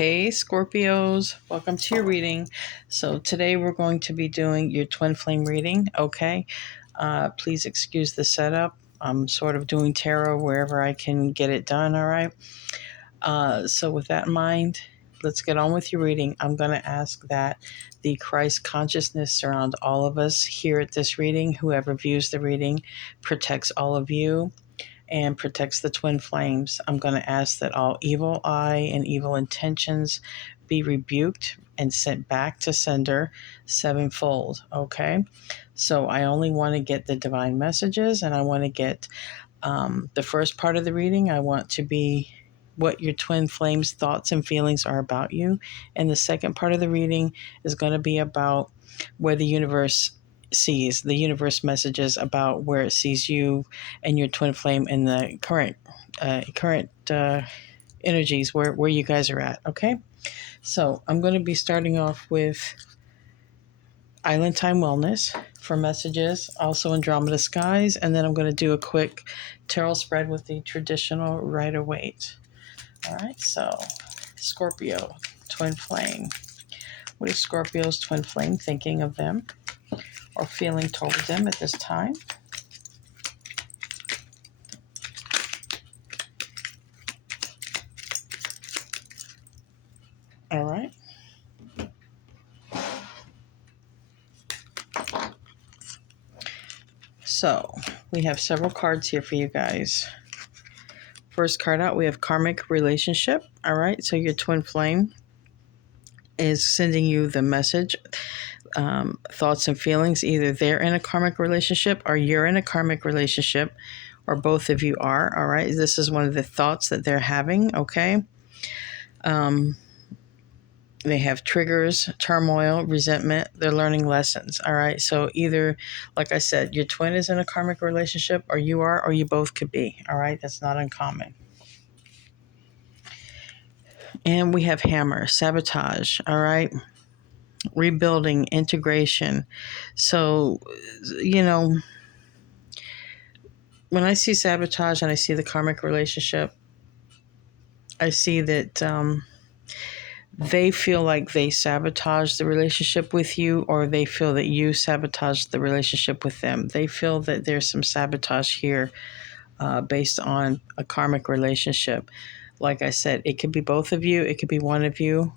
Hey Scorpios, welcome to your reading. So today we're going to be doing your twin flame reading, okay? Please excuse the setup. I'm sort of doing tarot wherever I can get it done, all right? So with that in mind, let's get on with your reading. I'm going to ask that the Christ consciousness surround all of us here at this reading. Whoever views the reading protects all of you and protects the twin flames. I'm going to ask that all evil eye and evil intentions be rebuked and sent back to sender sevenfold. Okay, so I only want to get the divine messages, and I want to get the first part of the reading. I want to be what your twin flames thoughts and feelings are about you, and the second part of the reading is going to be about where the universe messages about where it sees you and your twin flame in the current energies where you guys are at. Okay, so I'm going to be starting off with Island Time Wellness for messages, also Andromeda Skies, and then I'm going to do a quick tarot spread with the traditional Rider-Waite. All right, so Scorpio, twin flame. What is Scorpio's twin flame thinking of them or feeling towards them at this time? All right. So we have several cards here for you guys. First card out, we have karmic relationship. All right, so your twin flame is sending you the message, thoughts and feelings. Either they're in a karmic relationship or you're in a karmic relationship, or both of you are. All right, this is one of the thoughts that they're having. Okay. They have triggers, turmoil, resentment. They're learning lessons. All right. So either, like I said, your twin is in a karmic relationship, or you are, or you both could be. All right. That's not uncommon. And we have hammer, sabotage. All right. Rebuilding, integration. So, when I see sabotage and I see the karmic relationship, I see that they feel like they sabotage the relationship with you, or they feel that you sabotage the relationship with them. They feel that there's some sabotage here based on a karmic relationship. Like I said, it could be both of you. It could be one of you.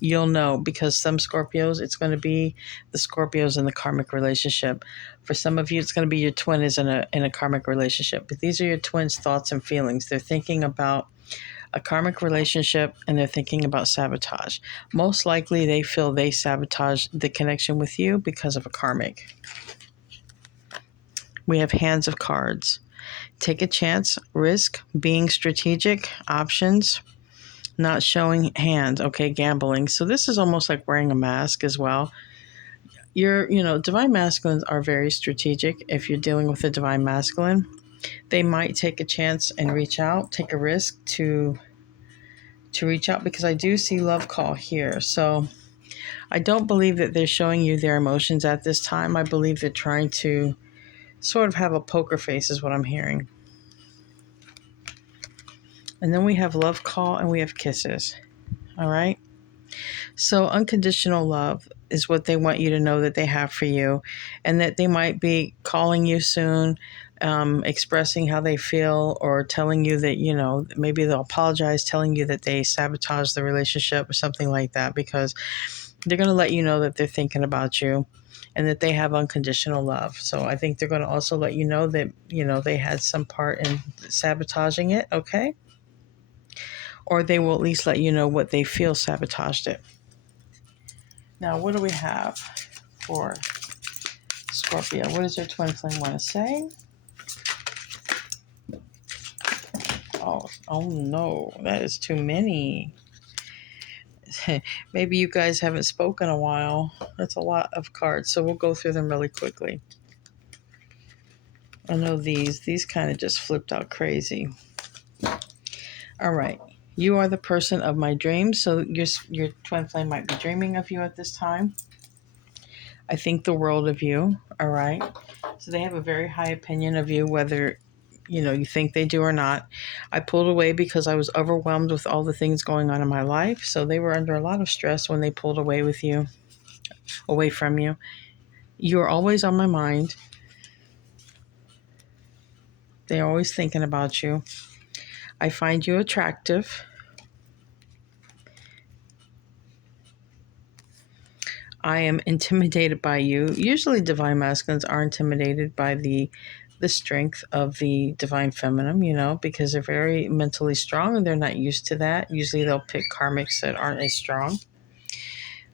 You'll know, because some Scorpios, it's going to be the Scorpios in the karmic relationship. For some of you, it's going to be your twin is in a karmic relationship. But these are your twins' thoughts and feelings. They're thinking about a karmic relationship, and they're thinking about sabotage. Most likely they feel they sabotage the connection with you because of a karmic. We have hands of cards. Take a chance, risk, being strategic, options, not showing hands, okay, gambling. So this is almost like wearing a mask as well. Divine masculines are very strategic. If you're dealing with a divine masculine, they might take a chance and reach out, take a risk to reach out, because I do see love call here. So I don't believe that they're showing you their emotions at this time. I believe they're trying to sort of have a poker face is what I'm hearing. And then we have love call and we have kisses. All right. So unconditional love is what they want you to know that they have for you, and that they might be calling you soon, expressing how they feel, or telling you that, maybe they'll apologize, telling you that they sabotage the relationship or something like that, because they're going to let you know that they're thinking about you and that they have unconditional love. So I think they're going to also let you know that, they had some part in sabotaging it, okay? Or they will at least let you know what they feel sabotaged it. Now, what do we have for Scorpio? What does your twin flame want to say? Oh no, that is too many. Maybe you guys haven't spoken a while. That's a lot of cards, so we'll go through them really quickly. I know these kind of just flipped out crazy. All right. You are the person of my dreams, so your twin flame might be dreaming of you at this time. I think the world of you, all right? So they have a very high opinion of you, whether you think they do or not. I pulled away because I was overwhelmed with all the things going on in my life. So they were under a lot of stress when they pulled away from you. You are always on my mind. They're always thinking about you. I find you attractive. I am intimidated by you. Usually divine masculines are intimidated by the strength of the divine feminine, because they're very mentally strong and they're not used to that. Usually they'll pick karmics that aren't as strong.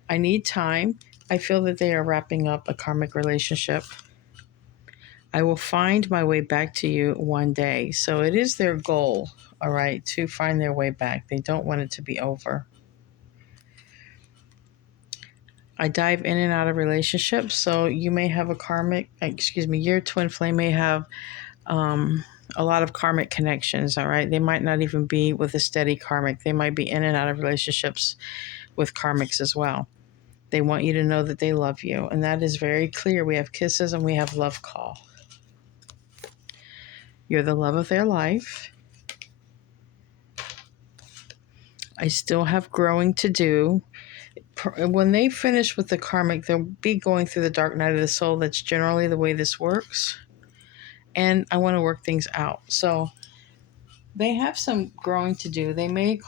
I need time. I feel that they are wrapping up a karmic relationship. I will find my way back to you one day. So it is their goal, all right, to find their way back. They don't want it to be over. I dive in and out of relationships. So you may have your twin flame may have a lot of karmic connections, all right? They might not even be with a steady karmic. They might be in and out of relationships with karmics as well. They want you to know that they love you, and that is very clear. We have kisses and we have love call. You're the love of their life. I still have growing to do. When they finish with the karmic, they'll be going through the dark night of the soul. That's generally the way this works. And I want to work things out. So they have some growing to do. They may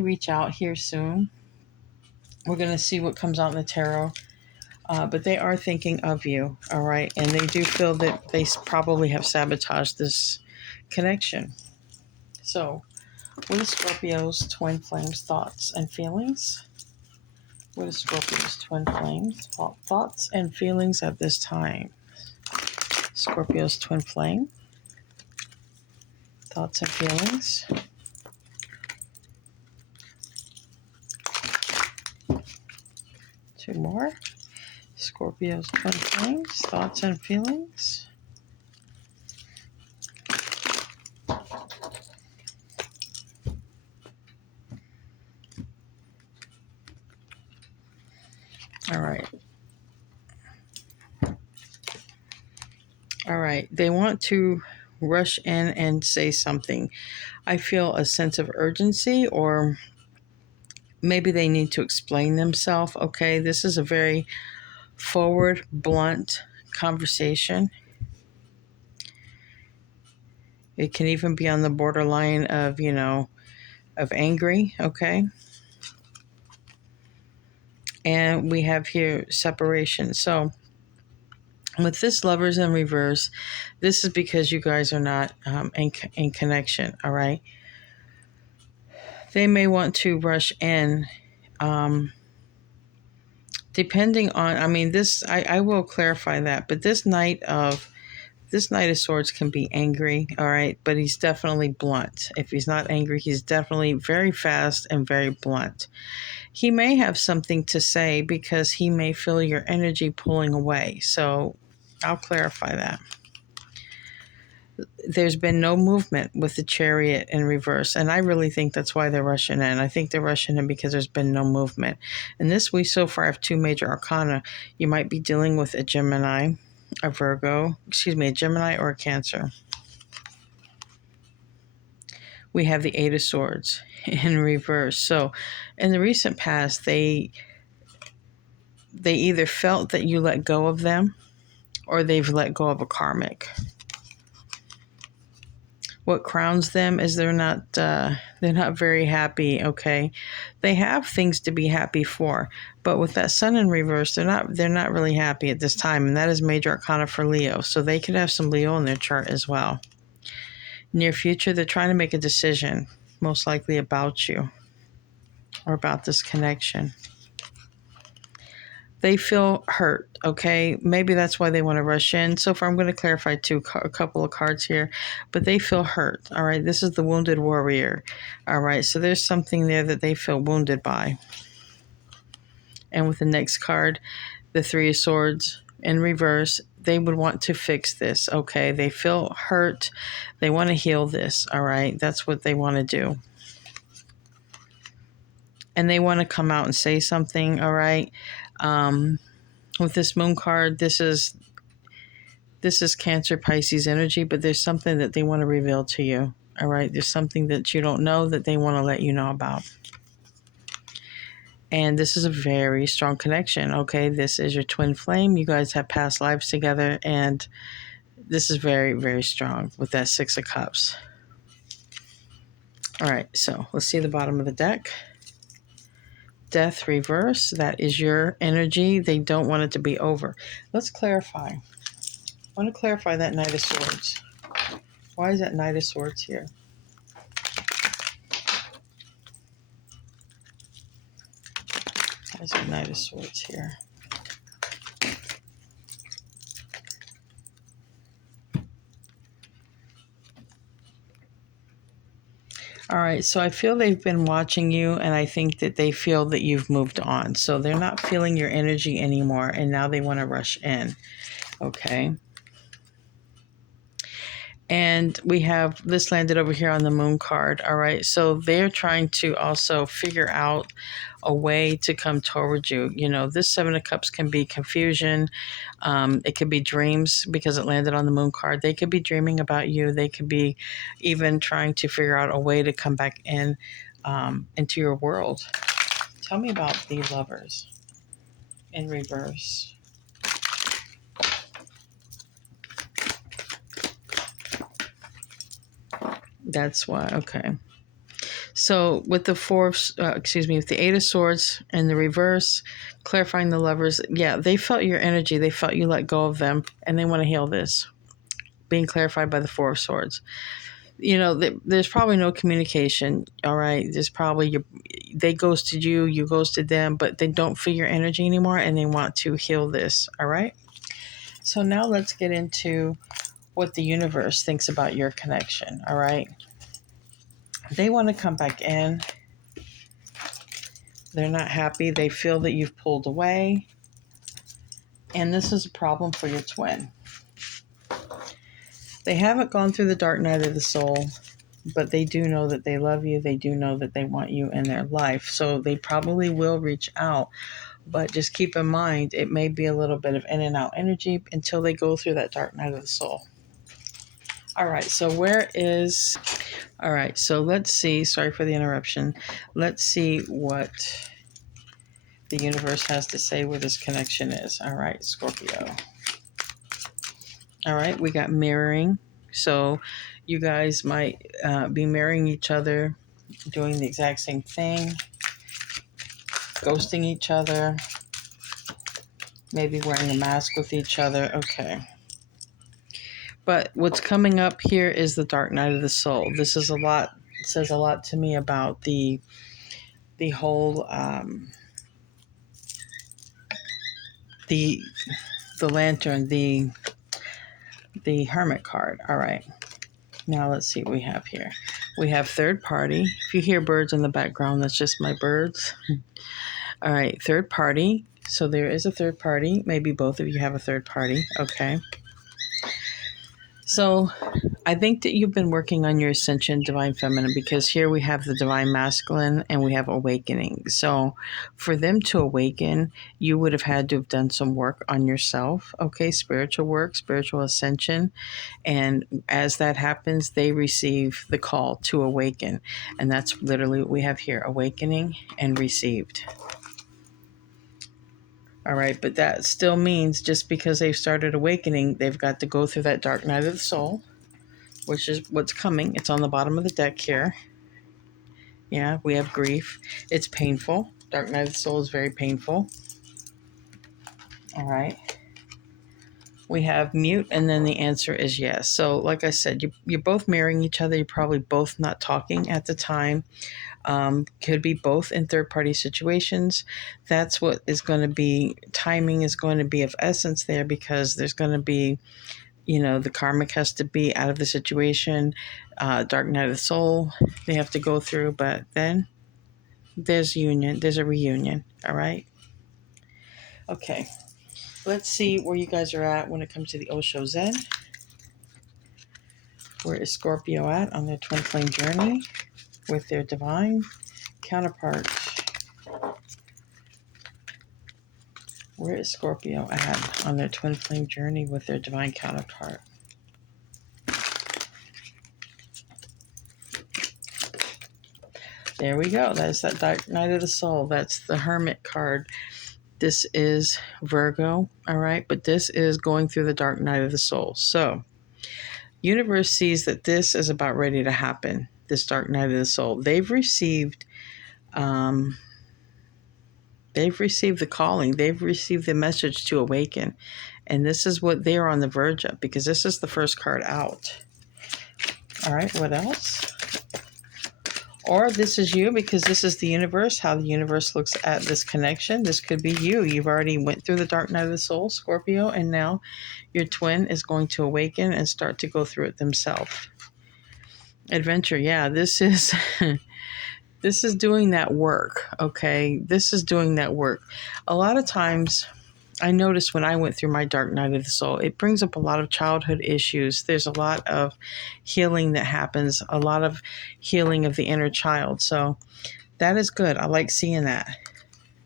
reach out here soon. We're going to see what comes out in the tarot. But they are thinking of you, all right? And they do feel that they probably have sabotaged this connection. So, what is Scorpio's twin flames thoughts and feelings? What is Scorpio's twin flames thoughts and feelings at this time? Scorpio's twin flame thoughts and feelings. Two more. Scorpio's twin flames thoughts and feelings. All right. All right. They want to rush in and say something. I feel a sense of urgency, or maybe they need to explain themselves. Okay. This is a very forward, blunt conversation. It can even be on the borderline of, of angry. Okay. And we have here separation. So with this lovers in reverse, this is because you guys are not in connection. All right. They may want to rush in, depending on, I will clarify that, but this Knight of Swords can be angry, all right, but he's definitely blunt. If he's not angry, he's definitely very fast and very blunt. He may have something to say because he may feel your energy pulling away. So I'll clarify that. There's been no movement with the Chariot in reverse, and I really think that's why they're rushing in. I think they're rushing in because there's been no movement. And this, we so far have two major arcana. You might be dealing with a Gemini, a Gemini or a Cancer. We have the Eight of Swords in reverse. So in the recent past, they either felt that you let go of them, or they've let go of a karmic. What crowns them is they're not very happy. Okay, they have things to be happy for, but with that Sun in reverse, they're not really happy at this time, and that is major arcana for Leo. So they could have some Leo in their chart as well. Near future, they're trying to make a decision, most likely about you or about this connection. They feel hurt, okay? Maybe that's why they want to rush in. So far, I'm going to clarify a couple of cards here, but they feel hurt, all right? This is the Wounded Warrior, all right? So there's something there that they feel wounded by. And with the next card, the Three of Swords in reverse, they would want to fix this, okay? They feel hurt. They want to heal this, all right? That's what they want to do. And they want to come out and say something, all right? With this Moon card, this is This is Cancer Pisces energy, but there's something that they want to reveal to you. All right. There's something that you don't know that they want to let you know about. And this is a very strong connection. Okay. This is your twin flame. You guys have past lives together. And this is very, very strong with that Six of Cups. All right. So let's see the bottom of the deck. Death reverse. That is your energy. They don't want it to be over. Let's clarify. I want to clarify that Knight of Swords. Why is that Knight of Swords here? Why is that Knight of Swords here? All right, so I feel they've been watching you, and I think that they feel that you've moved on. So they're not feeling your energy anymore, and now they want to rush in. Okay. And we have this landed over here on the Moon card. All right, so they're trying to also figure out a way to come towards you. You know, this Seven of Cups can be confusion. It could be dreams because it landed on the Moon card. They could be dreaming about you. They could be even trying to figure out a way to come back in into your world. Tell me about the Lovers in reverse. That's why. Okay. So with the with the Eight of Swords in the reverse, clarifying the Lovers, yeah, they felt your energy. They felt you let go of them, and they want to heal this. Being clarified by the Four of Swords. You know, there's probably no communication. All right, there's probably they ghosted you, you ghosted them, but they don't feel your energy anymore, and they want to heal this. All right. So now let's get into what the universe thinks about your connection. All right. They want to come back in. They're not happy. They feel that you've pulled away. And this is a problem for your twin. They haven't gone through the dark night of the soul, but they do know that they love you. They do know that they want you in their life. So they probably will reach out. But just keep in mind, it may be a little bit of in and out energy until they go through that dark night of the soul. All right, so all right, so let's see. Sorry for the interruption. Let's see what the universe has to say where this connection is. All right, Scorpio. All right, we got mirroring. So you guys might be mirroring each other, doing the exact same thing, ghosting each other, maybe wearing a mask with each other. Okay. But what's coming up here is the dark night of the soul. This is a lot, it says a lot to me about the whole, the lantern, the Hermit card. All right. Now let's see what we have here. We have third party. If you hear birds in the background, that's just my birds. All right. Third party. So there is a third party. Maybe both of you have a third party. Okay. So I think that you've been working on your ascension, divine feminine, because here we have the divine masculine and we have awakening. So for them to awaken, you would have had to have done some work on yourself. Okay. Spiritual work, spiritual ascension. And as that happens, they receive the call to awaken. And that's literally what we have here, awakening and received. All right, but that still means just because they've started awakening, they've got to go through that dark night of the soul, which is what's coming. It's on the bottom of the deck here. Yeah, we have grief. It's painful. Dark night of the soul is very painful. All right. We have mute, and then the answer is yes. So like I said, you're both mirroring each other. You're probably both not talking at the time. Could be both in third-party situations. That's what is going to be, timing is going to be of essence there, because there's going to be, the karmic has to be out of the situation. Dark night of the soul, they have to go through, but then there's a reunion. All right. Okay. Let's see where you guys are at when it comes to the Osho Zen. Where is Scorpio at on their twin flame journey with their divine counterpart? Where is Scorpio at on their twin flame journey with their divine counterpart? There we go. That's that Dark Night of the Soul. That's the Hermit card. This is Virgo, all right? But this is going through the Dark Night of the Soul. So, universe sees that this is about ready to happen, this Dark Night of the Soul. They've received the calling. They've received the message to awaken. And this is what they're on the verge of, because this is the first card out. All right, what else? Or this is you, because this is the universe, how the universe looks at this connection. This could be you. You've already went through the Dark Night of the Soul, Scorpio, and now your twin is going to awaken and start to go through it themselves. Adventure, yeah, this is this is doing that work, okay? This is doing that work. A lot of times, I noticed when I went through my Dark Night of the Soul, it brings up a lot of childhood issues. There's a lot of healing that happens, a lot of healing of the inner child. So that is good. I like seeing that.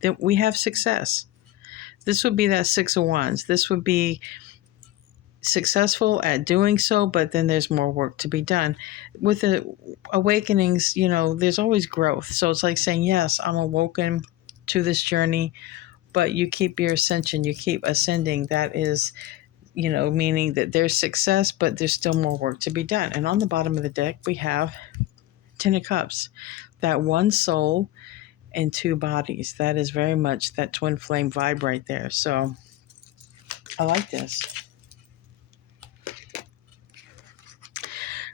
That we have success. This would be that Six of Wands. This would be successful at doing so, but then there's more work to be done. With the awakenings, you know, there's always growth. So it's like saying, yes, I'm awoken to this journey, but you keep your ascension, you keep ascending. That is, you know, meaning that there's success, but there's still more work to be done. And on the bottom of the deck, we have Ten of Cups, that one soul and two bodies. That is very much that twin flame vibe right there. So I like this.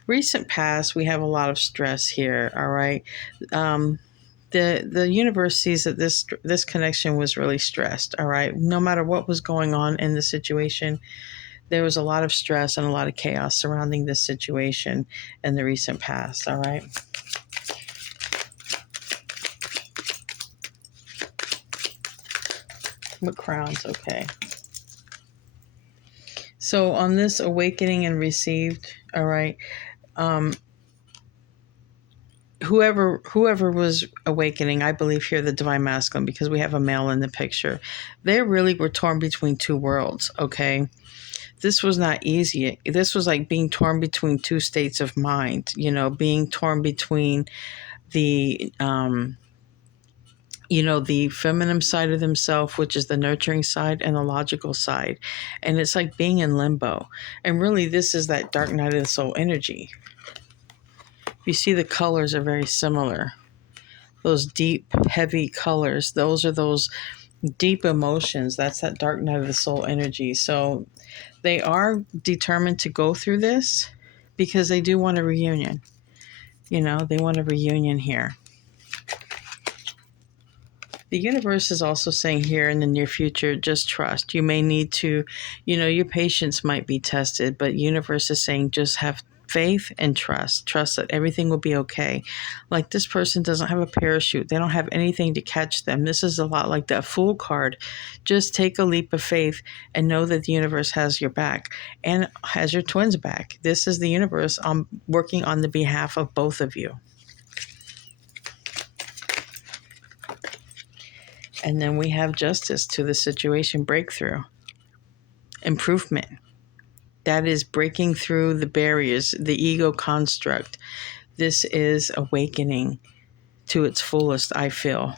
Recent past, we have a lot of stress here, all right? The universe sees that this connection was really stressed, all right? No matter what was going on in the situation, there was a lot of stress and a lot of chaos surrounding this situation in the recent past, all right? What crowns, okay. So on this awakening and received, all right, whoever was awakening, I believe here the divine masculine, because we have a male in the picture, they really were torn between two worlds, okay? This was not easy. This was like being torn between two states of mind, you know, being torn between the you know, the feminine side of themselves, which is the nurturing side, and the logical side. And it's like being in limbo. And really, this is that Dark Night of the Soul energy. You see the colors are very similar. Those deep, heavy colors, those are those deep emotions. That's that Dark Night of the Soul energy. So they are determined to go through this because they do want a reunion. You know, they want a reunion here. The universe is also saying here in the near future, just trust. You may need to, you know, your patience might be tested, but universe is saying just have faith and trust. Trust that everything will be okay. Like this person doesn't have a parachute. They don't have anything to catch them. This is a lot like that Fool card. Just take a leap of faith and know that the universe has your back and has your twins back. This is the universe working on the behalf of both of you. And then we have justice to the situation, breakthrough, improvement. That is breaking through the barriers, the ego construct. This is awakening to its fullest, I feel.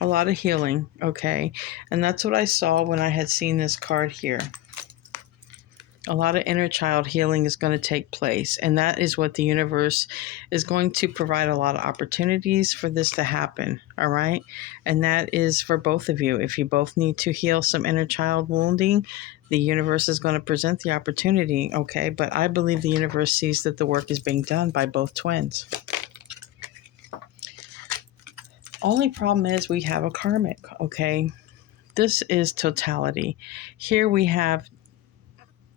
A lot of healing, okay? And that's what I saw when I had seen this card here. A lot of inner child healing is going to take place. And that is what the universe is going to provide a lot of opportunities for this to happen. All right. And that is for both of you. If you both need to heal some inner child wounding, the universe is going to present the opportunity. Okay. But I believe the universe sees that the work is being done by both twins. Only problem is we have a karmic. Okay. This is totality. Here we have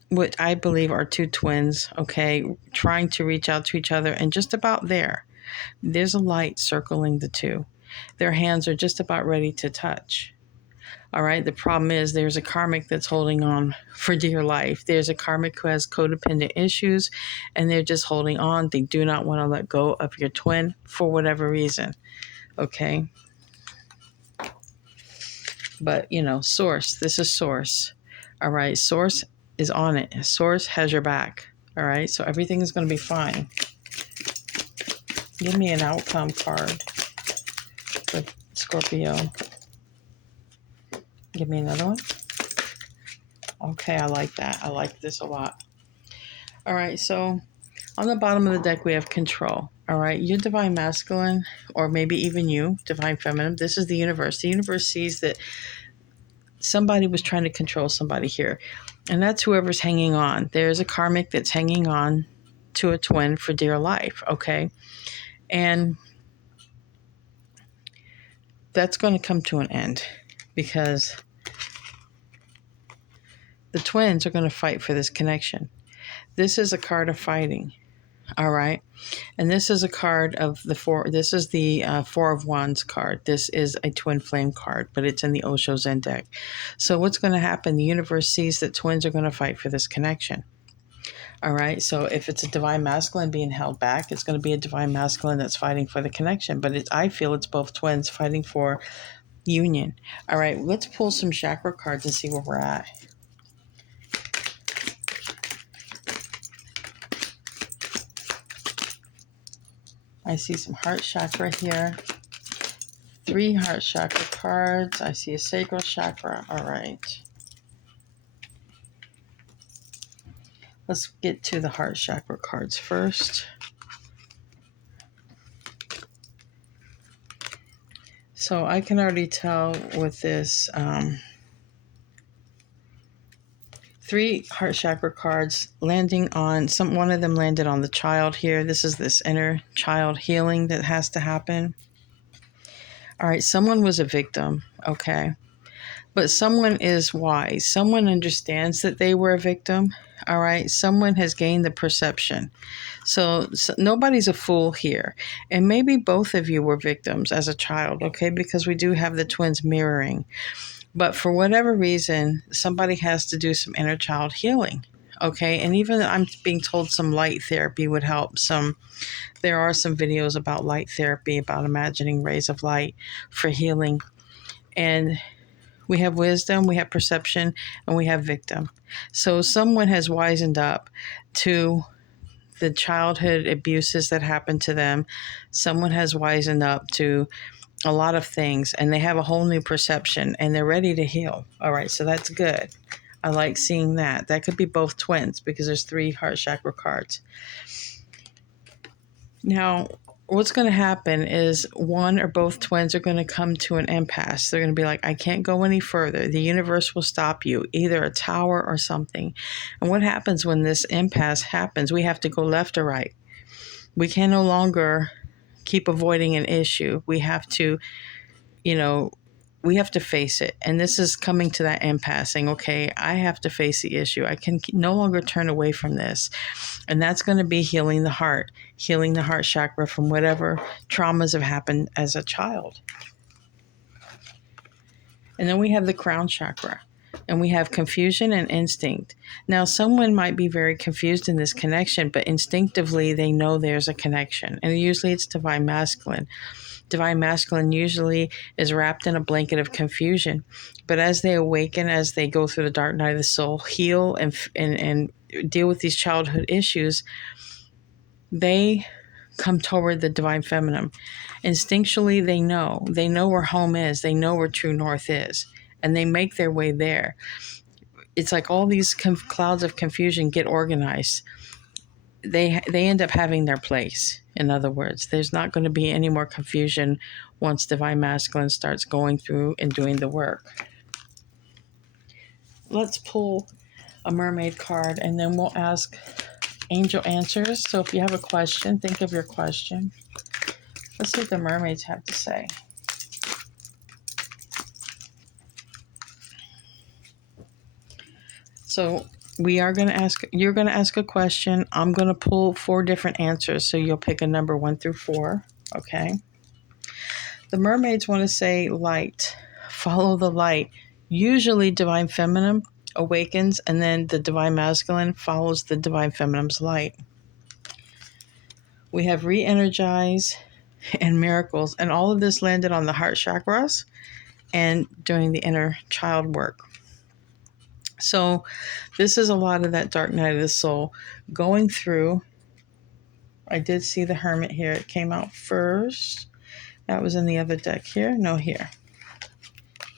what I believe are two twins, okay, trying to reach out to each other, and just about there. There's a light circling the two. Their hands are just about ready to touch. All right, the problem is there's a karmic that's holding on for dear life. There's a karmic who has codependent issues, and they're just holding on. They do not want to let go of your twin for whatever reason. Okay. But, source, this is source. All right. Source is on it. Source has your back. All right. So everything is going to be fine. Give me an outcome card with Scorpio. Give me another one. Okay. I like that. I like this a lot. All right. So on the bottom of the deck, we have control. All right. You divine masculine, or maybe even you, divine feminine. This is the universe. The universe sees that somebody was trying to control somebody here. And that's whoever's hanging on. There's a karmic that's hanging on to a twin for dear life, okay? And that's going to come to an end because the twins are going to fight for this connection. This is a card of fighting, all right? And this is a card of the four. This is the Four of Wands card. This is a twin flame card, but it's in the Osho Zen deck. So what's going to happen? The universe sees that twins are going to fight for this connection. All right. So if it's a divine masculine being held back, it's going to be a divine masculine that's fighting for the connection. But I feel it's both twins fighting for union. All right. Let's pull some chakra cards and see where we're at. I see some heart chakra here. 3 heart chakra cards. I see a sacral chakra. All right. Let's get to the heart chakra cards first. So I can already tell with this 3 heart chakra cards landing on one of them landed on the child here. This is this inner child healing that has to happen. All right, someone was a victim, okay? But someone is wise. Someone understands that they were a victim, all right? Someone has gained the perception. So nobody's a fool here. And maybe both of you were victims as a child, okay? Because we do have the twins mirroring. But for whatever reason, somebody has to do some inner child healing, okay? And even I'm being told some light therapy would help. There are some videos about light therapy, about imagining rays of light for healing. And we have wisdom, we have perception, and we have victim. So someone has wisened up to the childhood abuses that happened to them. Someone has wisened up to a lot of things, and they have a whole new perception, and they're ready to heal. All right, so that's good. I like seeing that. That could be both twins because there's 3 heart chakra cards. Now, what's going to happen is one or both twins are going to come to an impasse. They're going to be like, I can't go any further. The universe will stop you, either a tower or something. And what happens when this impasse happens? We have to go left or right. We can no longer keep avoiding an issue. We have to, we have to face it. And this is coming to that impassing. Okay, I have to face the issue. I can no longer turn away from this. And that's going to be healing the heart chakra from whatever traumas have happened as a child. And then we have the crown chakra. And we have confusion and instinct. Now, someone might be very confused in this connection, but instinctively they know there's a connection. And usually it's divine masculine. Divine masculine usually is wrapped in a blanket of confusion. But as they awaken, as they go through the dark night of the soul, heal and deal with these childhood issues, they come toward the divine feminine. Instinctually, they know where home is. They know where true north is. And they make their way there. It's like all these clouds of confusion get organized. They end up having their place. In other words, there's not going to be any more confusion once divine masculine starts going through and doing the work. Let's pull a mermaid card and then we'll ask angel answers. So if you have a question, think of your question. Let's see what the mermaids have to say. So you're going to ask a question. I'm going to pull 4 different answers. So you'll pick a number 1 through 4. Okay. The mermaids want to say light. Follow the light. Usually divine feminine awakens and then the divine masculine follows the divine feminine's light. We have re-energize, and miracles. And all of this landed on the heart chakras and doing the inner child work. So this is a lot of that dark night of the soul going through. I did see the Hermit here. It came out first. That was in the other deck here. No, here.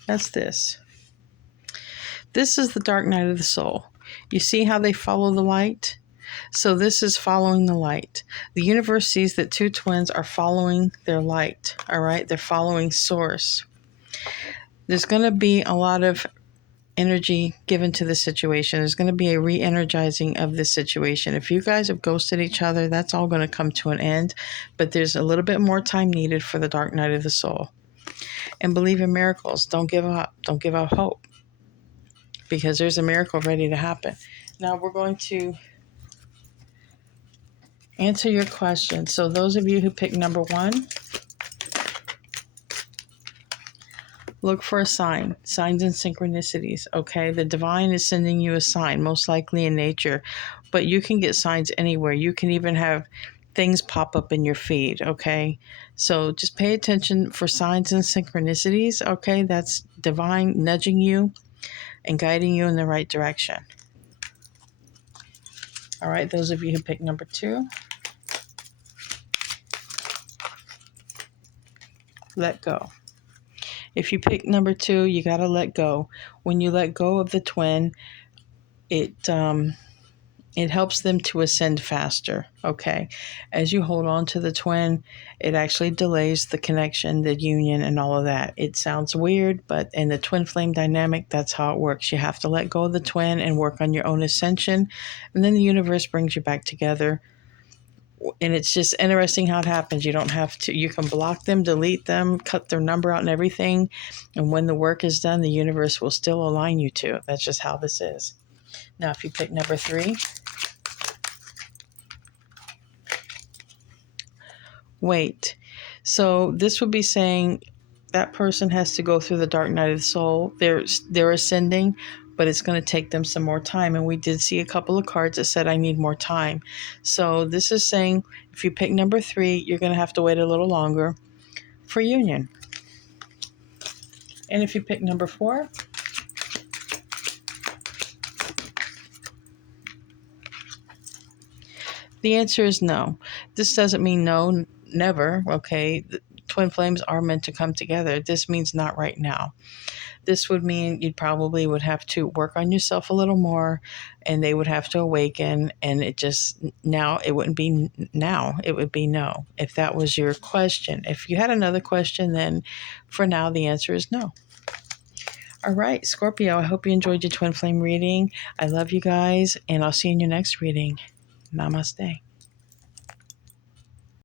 That's this. This is the dark night of the soul. You see how they follow the light? So this is following the light. The universe sees that two twins are following their light. All right? They're following source. There's going to be a lot of energy given to the situation. There's going to be a re-energizing of this situation. If you guys have ghosted each other, that's all going to come to an end. But there's a little bit more time needed for the dark night of the soul. And believe in miracles. Don't give up. Don't give up hope. Because there's a miracle ready to happen. Now we're going to answer your question. So those of you who picked number 1, look for a sign. Signs and synchronicities, okay? The divine is sending you a sign, most likely in nature. But you can get signs anywhere. You can even have things pop up in your feed, okay? So just pay attention for signs and synchronicities, okay? That's divine nudging you and guiding you in the right direction. All right, those of you who picked number 2, let go. If you pick number 2, you got to let go. When you let go of the twin, it helps them to ascend faster, okay? As you hold on to the twin, it actually delays the connection, the union, and all of that. It sounds weird, but in the twin flame dynamic, that's how it works. You have to let go of the twin and work on your own ascension, and then the universe brings you back together. And it's just interesting how it happens. You don't have to, you can block them, delete them, cut their number out and everything. And when the work is done, the universe will still align you to. That's just how this is. Now, if you pick number 3, wait. So this would be saying that person has to go through the dark night of the soul. They're ascending, but it's going to take them some more time. And we did see a couple of cards that said, I need more time. So this is saying, if you pick number 3, you're going to have to wait a little longer for union. And if you pick number 4, the answer is no. This doesn't mean no, never, okay? The twin flames are meant to come together. This means not right now. This would mean you probably would have to work on yourself a little more, and they would have to awaken, and it just, now, it wouldn't be now, it would be no, if that was your question. If you had another question, then for now, the answer is no. All right, Scorpio, I hope you enjoyed your twin flame reading. I love you guys, and I'll see you in your next reading. Namaste.